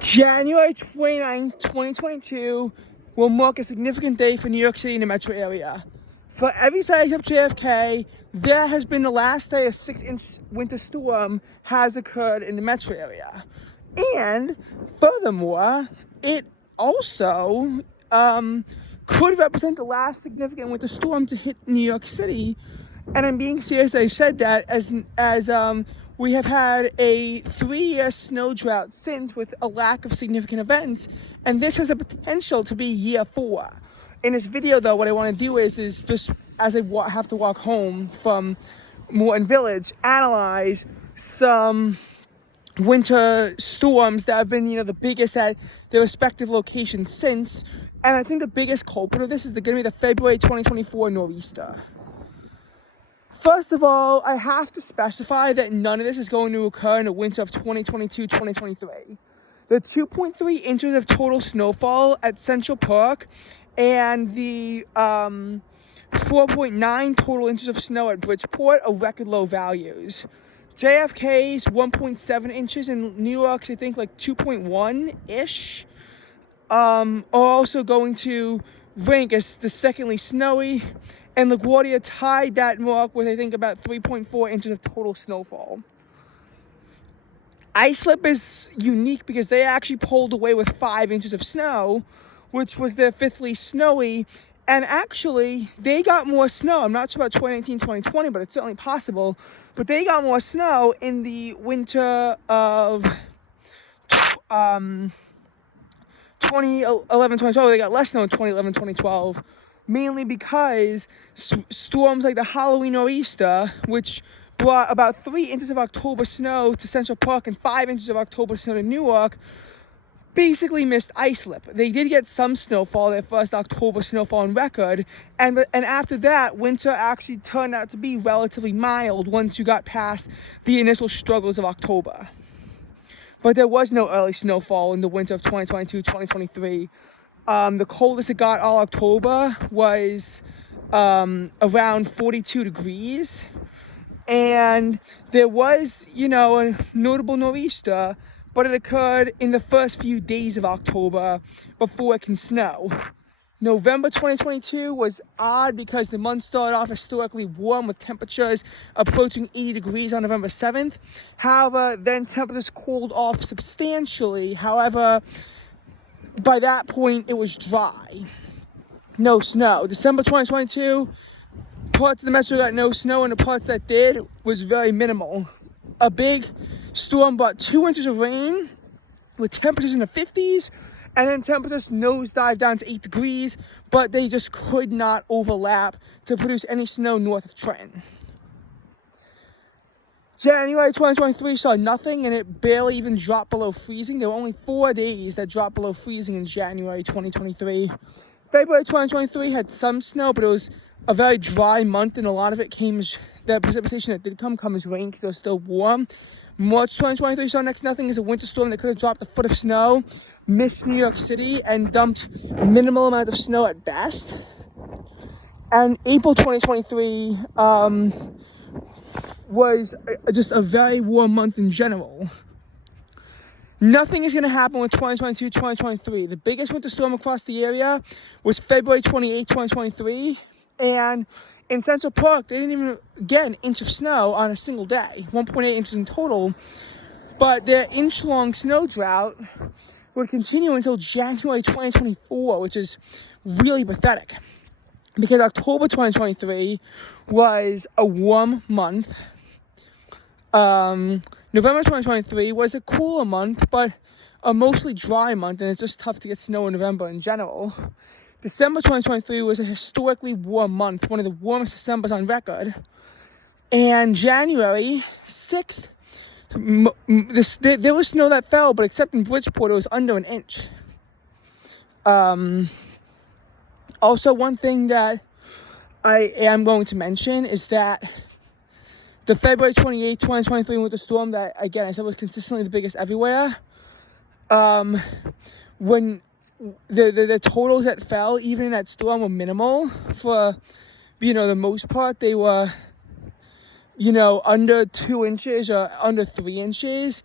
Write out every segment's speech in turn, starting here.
January 29th, 2022 will mark a significant day for New York City and the metro area. For every side except JFK, there has been the last day a 6-inch winter storm has occurred in the metro area. And furthermore, it also could represent the last significant winter storm to hit New York City. And I'm being serious, I've said that as we have had a 3-year snow drought since, with a lack of significant events, and this has the potential to be year 4. In this video though, what I want to do is just as I have to walk home from Morton Village, analyze some winter storms that have been, the biggest at their respective locations since. And I think the biggest culprit of this is going to be the February 2024 nor'easter. First of all, I have to specify that none of this is going to occur in the winter of 2022-2023. The 2.3 inches of total snowfall at Central Park and the 4.9 total inches of snow at Bridgeport are record low values. JFK's 1.7 inches and New York's, I think, like 2.1-ish, are also going to rank as the second least snowy. And LaGuardia tied that mark with, I think, about 3.4 inches of total snowfall. Islip is unique because they actually pulled away with 5 inches of snow, which was their 5th least snowy. And actually, they got more snow. I'm not sure about 2019, 2020, but it's certainly possible. But they got more snow in the winter of 2011, 2012. They got less snow in 2011, 2012. Mainly because storms like the Halloween nor'easter, which brought about 3 inches of October snow to Central Park and 5 inches of October snow to Newark, basically missed Islip. They did get some snowfall, their first October snowfall on record, and after that, winter actually turned out to be relatively mild once you got past the initial struggles of October. But there was no early snowfall in the winter of 2022-2023. The coldest it got all October was around 42 degrees. And there was, a notable nor'easter, but it occurred in the first few days of October before it can snow. November 2022 was odd because the month started off historically warm with temperatures approaching 80 degrees on November 7th. However, then temperatures cooled off substantially. However, by that point, it was dry. No snow. December 2022, parts of the metro got no snow, and the parts that did was very minimal. A big storm brought 2 inches of rain with temperatures in the 50s, and then temperatures nosedived down to 8 degrees, but they just could not overlap to produce any snow north of Trenton. January 2023 saw nothing, and it barely even dropped below freezing. There were only 4 days that dropped below freezing in January 2023. February 2023 had some snow, but it was a very dry month, and a lot of it the precipitation that did come as rain because it was still warm. March 2023 saw next nothing as a winter storm that could have dropped a foot of snow, missed New York City, and dumped minimal amount of snow at best. And April 2023, was just a very warm month in general. Nothing is going to happen with 2022-2023. The biggest winter storm across the area was February 28, 2023, and in Central Park, they didn't even get an inch of snow on a single day, 1.8 inches in total, but their inch-long snow drought would continue until January 2024, which is really pathetic, because October 2023 was a warm month. November 2023 was a cooler month, but a mostly dry month, and it's just tough to get snow in November in general. December 2023 was a historically warm month, one of the warmest Decembers on record. And January 6th, there was snow that fell, but except in Bridgeport, it was under an inch. Also, one thing that I am going to mention is that the February 28, 2023 winter storm that, again, I said was consistently the biggest everywhere, when the totals that fell, even in that storm, were minimal for, the most part. They were, under 2 inches or under 3 inches.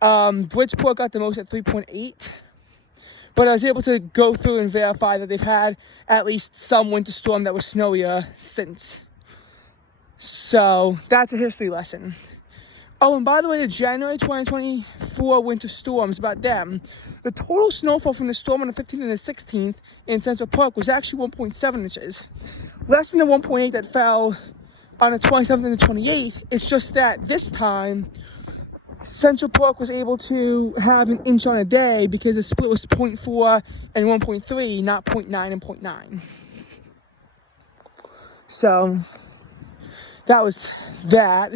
Bridgeport got the most at 3.8. But I was able to go through and verify that they've had at least some winter storm that was snowier since. So that's a history lesson. Oh, and by the way, the January 2024 winter storms, about them, the total snowfall from the storm on the 15th and the 16th in Central Park was actually 1.7 inches. Less than the 1.8 that fell on the 27th and the 28th. It's just that this time, Central Park was able to have an inch on a day because the split was 0.4 and 1.3, not 0.9 and 0.9. So that was that.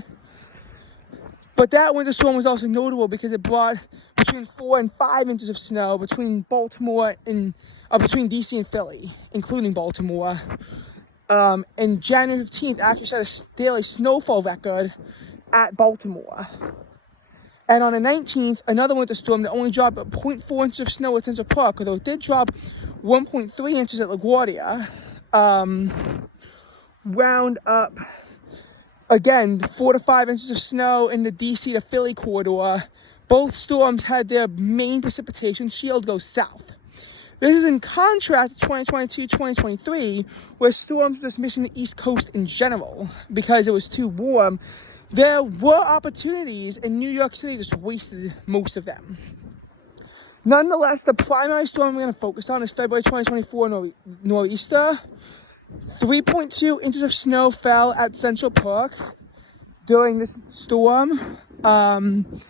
But that winter storm was also notable because it brought between 4 and 5 inches of snow between Baltimore and between DC and Philly, including Baltimore. And January 15th actually set a daily snowfall record at Baltimore. And on the 19th, another winter storm that only dropped 0.4 inches of snow at Central Park, although it did drop 1.3 inches at LaGuardia, wound up, again, 4 to 5 inches of snow in the DC to Philly corridor. Both storms had their main precipitation shield go south. This is in contrast to 2022-2023, where storms were just missing the East Coast in general because it was too warm. There were opportunities, and New York City just wasted most of them. Nonetheless, the primary storm we're going to focus on is February 2024 nor'easter. 3.2 inches of snow fell at Central Park during this storm, and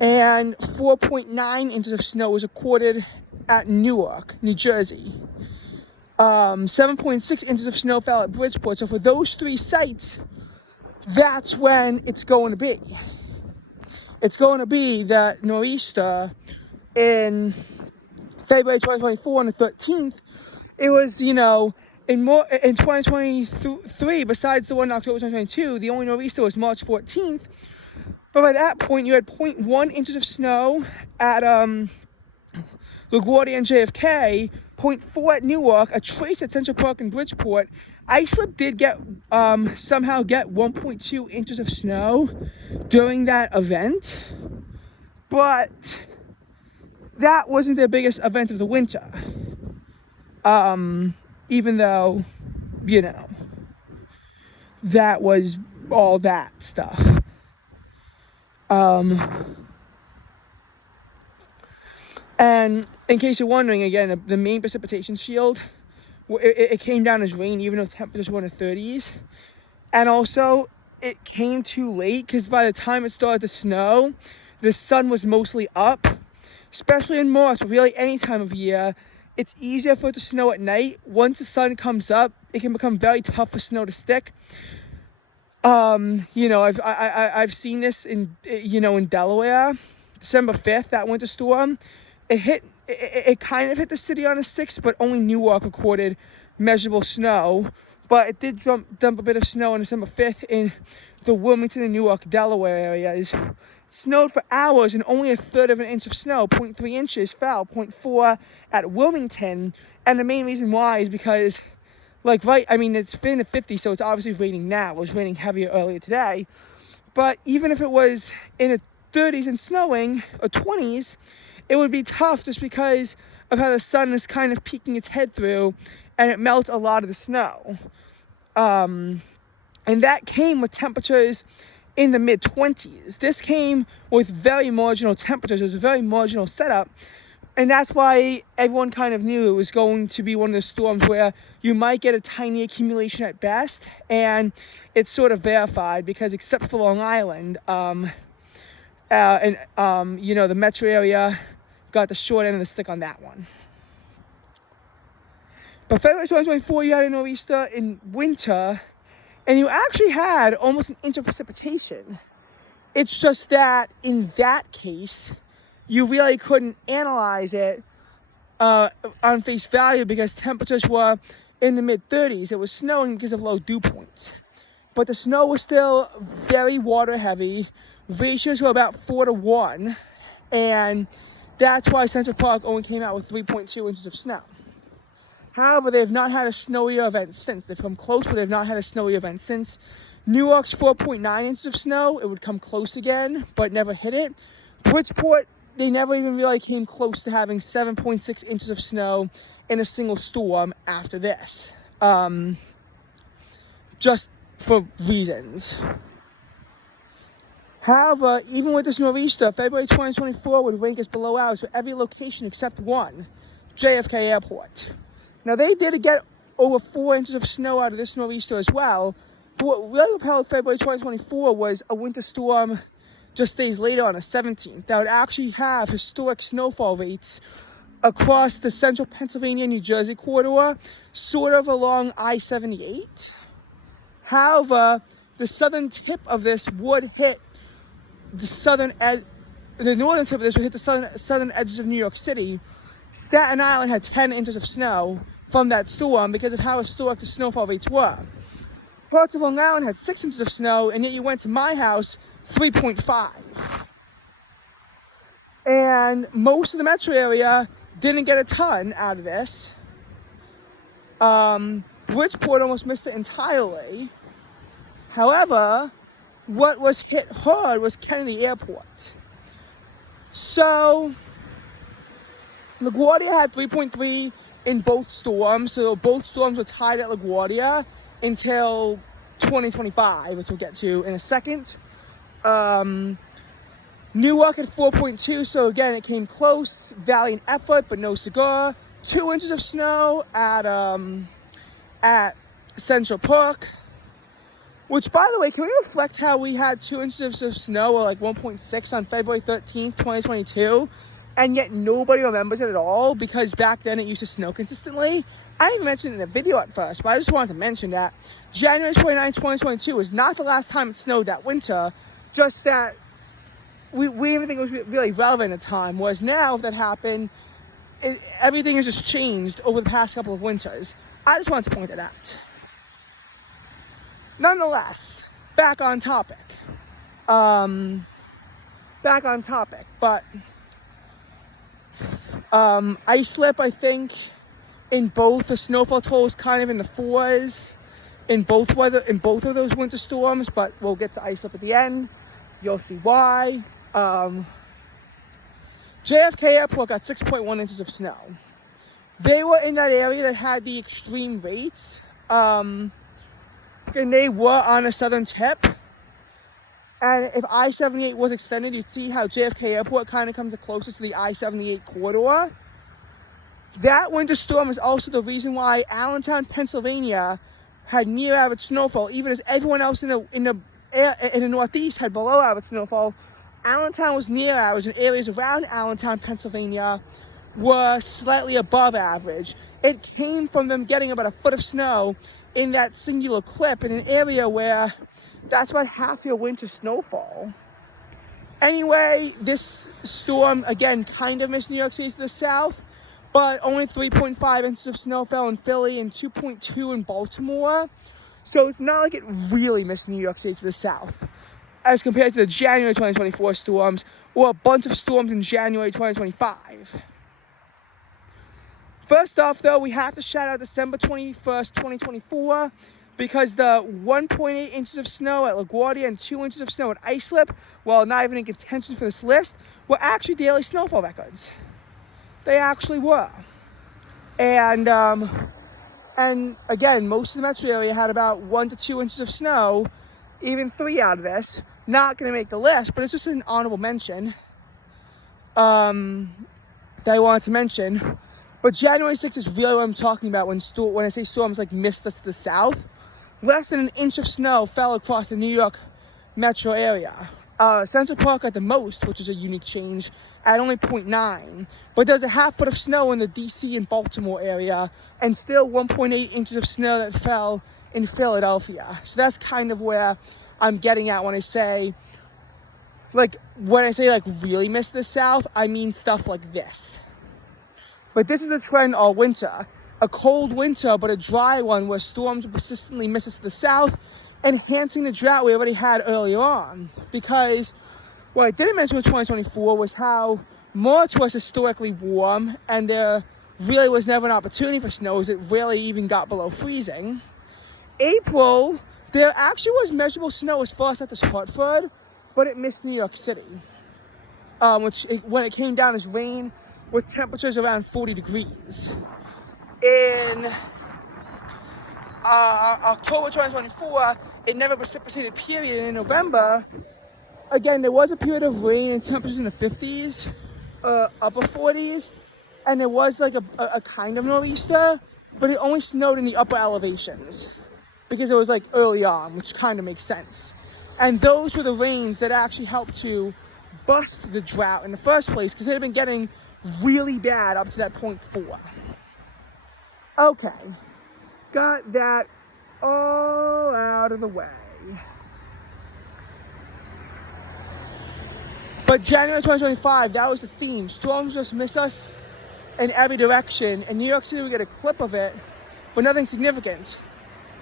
4.9 inches of snow was recorded at Newark, New Jersey. 7.6 inches of snow fell at Bridgeport. So for those three sites, that's when it's going to be. It's going to be that nor'easter in February 2024 on the 13th. It was, in 2023, besides the one in October 2022, the only nor'easter was March 14th. But by that point, you had 0.1 inches of snow at LaGuardia and JFK, 0.4 at Newark, a trace at Central Park and Bridgeport. Islip did somehow get 1.2 inches of snow during that event, but that wasn't their biggest event of the winter. Even though, that was all that stuff. And in case you're wondering, again, the main precipitation shield, it came down as rain even though temperatures were in the 30s. And also, it came too late because by the time it started to snow, the sun was mostly up. Especially in March, really any time of year, it's easier for it to snow at night. Once the sun comes up, it can become very tough for snow to stick. I've seen this in Delaware, December 5th, that winter storm. It kind of hit the city on the 6th, but only Newark recorded measurable snow. But it did dump a bit of snow on December 5th in the Wilmington and Newark, Delaware areas. It snowed for hours and only a third of an inch of snow, 0.3 inches, fell, 0.4 at Wilmington. And the main reason why is because, it's been the 50s, so it's obviously raining now. It was raining heavier earlier today. But even if it was in the 30s and snowing, or 20s, it would be tough just because of how the sun is kind of peeking its head through and it melts a lot of the snow. And that came with temperatures in the mid-20s. This came with very marginal temperatures. It was a very marginal setup. And that's why everyone kind of knew it was going to be one of the storms where you might get a tiny accumulation at best. And it's sort of verified because except for Long Island, the metro area got the short end of the stick on that one. But February 2024, you had a nor'easter in winter, and you actually had almost an inch of precipitation. It's just that in that case, you really couldn't analyze it on face value because temperatures were in the mid-30s. It was snowing because of low dew points. But the snow was still very water heavy. Ratios were about 4 to 1. And that's why Central Park only came out with 3.2 inches of snow. However, they have not had a snowier event since. They've come close, but they've not had a snowy event since. Newark's 4.9 inches of snow. It would come close again, but never hit it. Bridgeport, they never even really came close to having 7.6 inches of snow in a single storm after this. Just for reasons. However, even with this nor'easter, February 2024 would rank as below average for every location except one, JFK Airport. Now, they did get over 4 inches of snow out of this nor'easter as well, but what really propelled February 2024 was a winter storm just days later on the 17th that would actually have historic snowfall rates across the central Pennsylvania, New Jersey corridor, sort of along I-78. However, the southern tip of this would hit the northern tip of this would hit the southern edges of New York City. Staten Island had 10 inches of snow from that storm because of how historic the snowfall rates were. Parts of Long Island had 6 inches of snow, and yet you went to my house, 3.5. And most of the metro area didn't get a ton out of this. Bridgeport almost missed it entirely. However, what was hit hard was Kennedy Airport. So, LaGuardia had 3.3 in both storms, so both storms were tied at LaGuardia until 2025, which we'll get to in a second. Newark at 4.2, so again, it came close. Valiant effort, but no cigar. 2 inches of snow at Central Park. Which, by the way, can we reflect how we had 2 inches of snow, or like 1.6 on February 13th, 2022, and yet nobody remembers it at all because back then it used to snow consistently? I didn't even mention it in the video at first, but I just wanted to mention that January 29th, 2022 was not the last time it snowed that winter, just that we didn't think it was really relevant at the time, whereas now that happened, everything has just changed over the past couple of winters. I just wanted to point that out. Nonetheless, back on topic, but ice slip, I think, in both the snowfall totals kind of in the 4s in both of those winter storms, but we'll get to ice slip at the end. You'll see why. JFK Airport got 6.1 inches of snow. They were in that area that had the extreme rates. And they were on the southern tip. And if I-78 was extended, you'd see how JFK Airport kind of comes the closest to the I-78 corridor. That winter storm is also the reason why Allentown, Pennsylvania had near average snowfall, even as everyone else in the Northeast had below average snowfall. Allentown was near average, and areas around Allentown, Pennsylvania were slightly above average. It came from them getting about a foot of snow in that singular clip in an area where that's about half your winter snowfall. Anyway, this storm, again, kind of missed New York City to the south, but only 3.5 inches of snow fell in Philly and 2.2 in Baltimore. So it's not like it really missed New York City to the south, as compared to the January 2024 storms, or a bunch of storms in January 2025. First off, though, we have to shout out December 21st, 2024, because the 1.8 inches of snow at LaGuardia and 2 inches of snow at ice slip, while not even in contention for this list, were actually daily snowfall records. They actually were. And again, most of the metro area had about 1 to 2 inches of snow, even 3 out of this. Not going to make the list, but it's just an honorable mention that I wanted to mention. But January 6th is really what I'm talking about when I say storms like missed us to the south. Less than an inch of snow fell across the New York metro area. Central Park at the most, which is a unique change, at only 0.9. But there's a half foot of snow in the DC and Baltimore area, and still 1.8 inches of snow that fell in Philadelphia. So that's kind of where I'm getting at when I say really missed the south, I mean stuff like this. But this is the trend all winter. A cold winter, but a dry one where storms persistently miss us to the south, enhancing the drought we already had earlier on. Because what I didn't mention with 2024 was how March was historically warm, and there really was never an opportunity for snow, as it rarely even got below freezing. April, there actually was measurable snow as far as at this Hartford, but it missed New York City. when it came down as rain with temperatures around 40 degrees. In October 2024, it never precipitated, period. And in November, again, there was a period of rain and temperatures in the 50s, upper 40s, and there was like a kind of nor'easter, but it only snowed in the upper elevations because it was like early on, which kind of makes sense. And those were the rains that actually helped to bust the drought in the first place, because it had been getting really bad up to that point 4. Okay, got that all out of the way. But January 2025, that was the theme. Storms just miss us in every direction. In New York City, we get a clip of it, but nothing significant.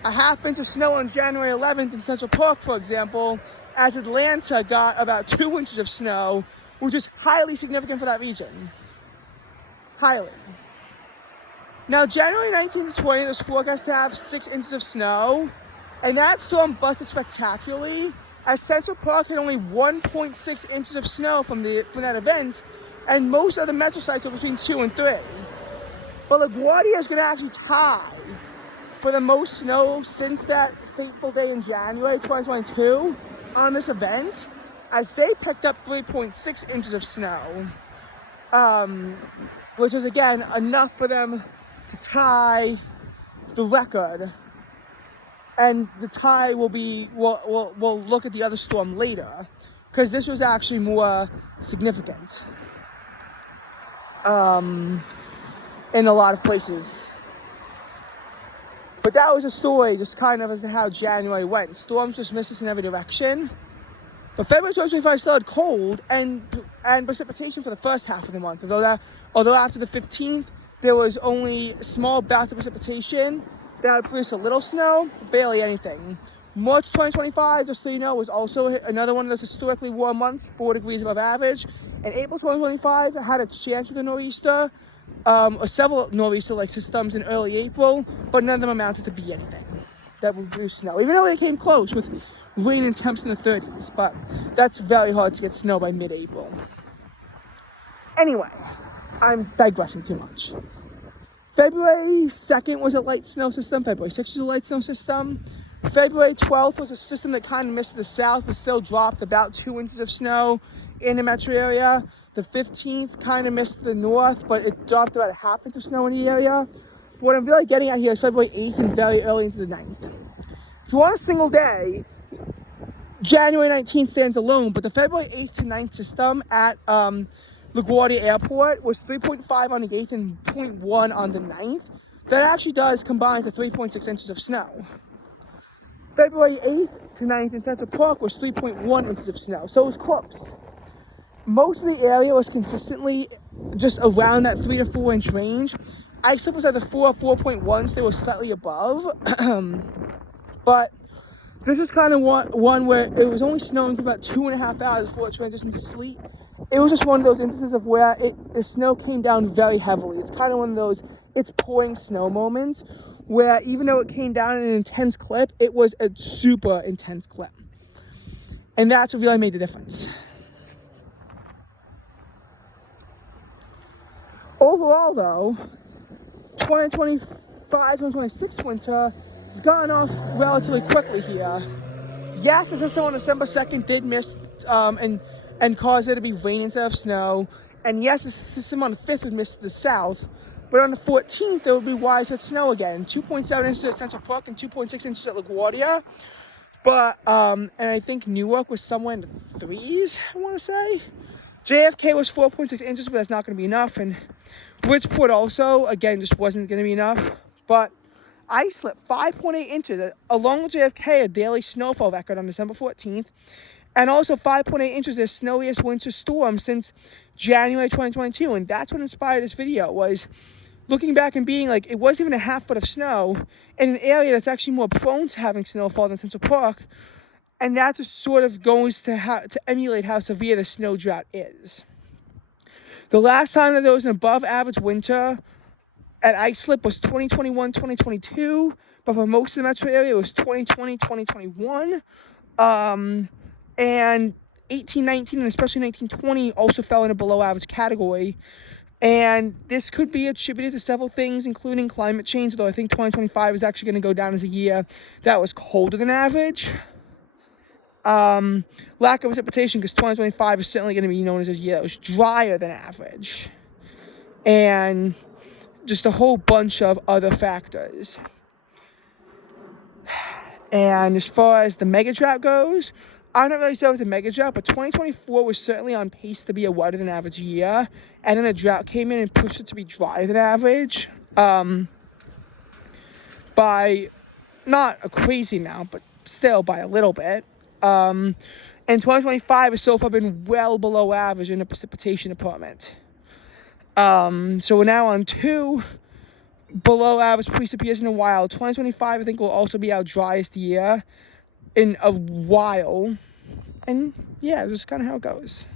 A half inch of snow on January 11th in Central Park, for example, as Atlanta got about 2 inches of snow, which is highly significant for that region. Highly. Now, January 19th to 20th is forecast to have 6 inches of snow, and that storm busted spectacularly, as Central Park had only 1.6 inches of snow from that event, and most other metro sites are between 2 and 3. But LaGuardia is going to actually tie for the most snow since that fateful day in January 2022 on this event, as they picked up 3.6 inches of snow, which is again enough for them to tie the record. And the tie will be, we'll look at the other storm later, because this was actually more significant in a lot of places. But that was a story just kind of as to how January went. Storms just missed us in every direction. But February 2025 still had cold and precipitation for the first half of the month. Although after the 15th, there was only small bouts of precipitation that would produce a little snow, barely anything. March 2025, just so you know, was also another one of those historically warm months, 4 degrees above average. And April 2025 had a chance with a nor'easter, or several nor'easter-like systems in early April, but none of them amounted to be anything that would produce snow, even though they came close with rain and temps in the 30s. But that's very hard to get snow by mid-April. Anyway, I'm digressing too much. February 2nd was a light snow system. February 6th was a light snow system. February 12th was a system that kind of missed the south, but still dropped about 2 inches of snow in the metro area. The 15th kind of missed the north, but it dropped about a half inch of snow in the area. What I'm really getting at here is February 8th and very early into the 9th. If you want a single day, January 19th stands alone, but the February 8th to 9th system at LaGuardia Airport was 3.5 on the 8th and 0.1 on the 9th. That actually does combine to 3.6 inches of snow. February 8th to 9th in Central Park was 3.1 inches of snow, so it was close. Most of the area was consistently just around that 3 to 4 inch range. Islip was at the 4.1, so they were slightly above. But this is kind of one where it was only snowing for about 2.5 hours before it transitioned to sleet. It was just one of those instances of where the snow came down very heavily. It's kind of one of those it's pouring snow moments where even though it came down in an intense clip, it was a super intense clip. And that's what really made the difference. Overall though, 2025-2026 winter has gotten off relatively quickly here. Yes, the system on December 2nd did miss and caused there to be rain instead of snow. And yes, the system on the 5th would miss the south. But on the 14th, there would be widespread snow again. 2.7 inches at Central Park and 2.6 inches at LaGuardia. But, and I think Newark was somewhere in the 3s, I want to say. JFK was 4.6 inches, but that's not going to be enough. And Bridgeport also, again, just wasn't going to be enough. But Islip, 5.8 inches, along with JFK, a daily snowfall record on December 14th. And also 5.8 inches, the snowiest winter storm since January 2022. And that's what inspired this video, was looking back and being like, it wasn't even a half foot of snow in an area that's actually more prone to having snowfall than Central Park. And that just sort of goes to emulate how severe the snow drought is. The last time that there was an above average winter at Islip was 2021-2022. But for most of the metro area, it was 2020-2021. And 1819 and especially 1920 also fell in a below average category. And this could be attributed to several things, including climate change, though I think 2025 is actually going to go down as a year that was colder than average. Lack of precipitation, because 2025 is certainly going to be known as a year that was drier than average. And just a whole bunch of other factors. And as far as the mega drought goes, I'm not really sure with the mega drought, but 2024 was certainly on pace to be a wetter than average year. And then the drought came in and pushed it to be drier than average. By not a crazy amount, but still by a little bit. And 2025 has so far been well below average in the precipitation department. So we're now on 2 below average precip years in a while. 2025, I think, will also be our driest year in a while. And yeah, this is kind of how it goes.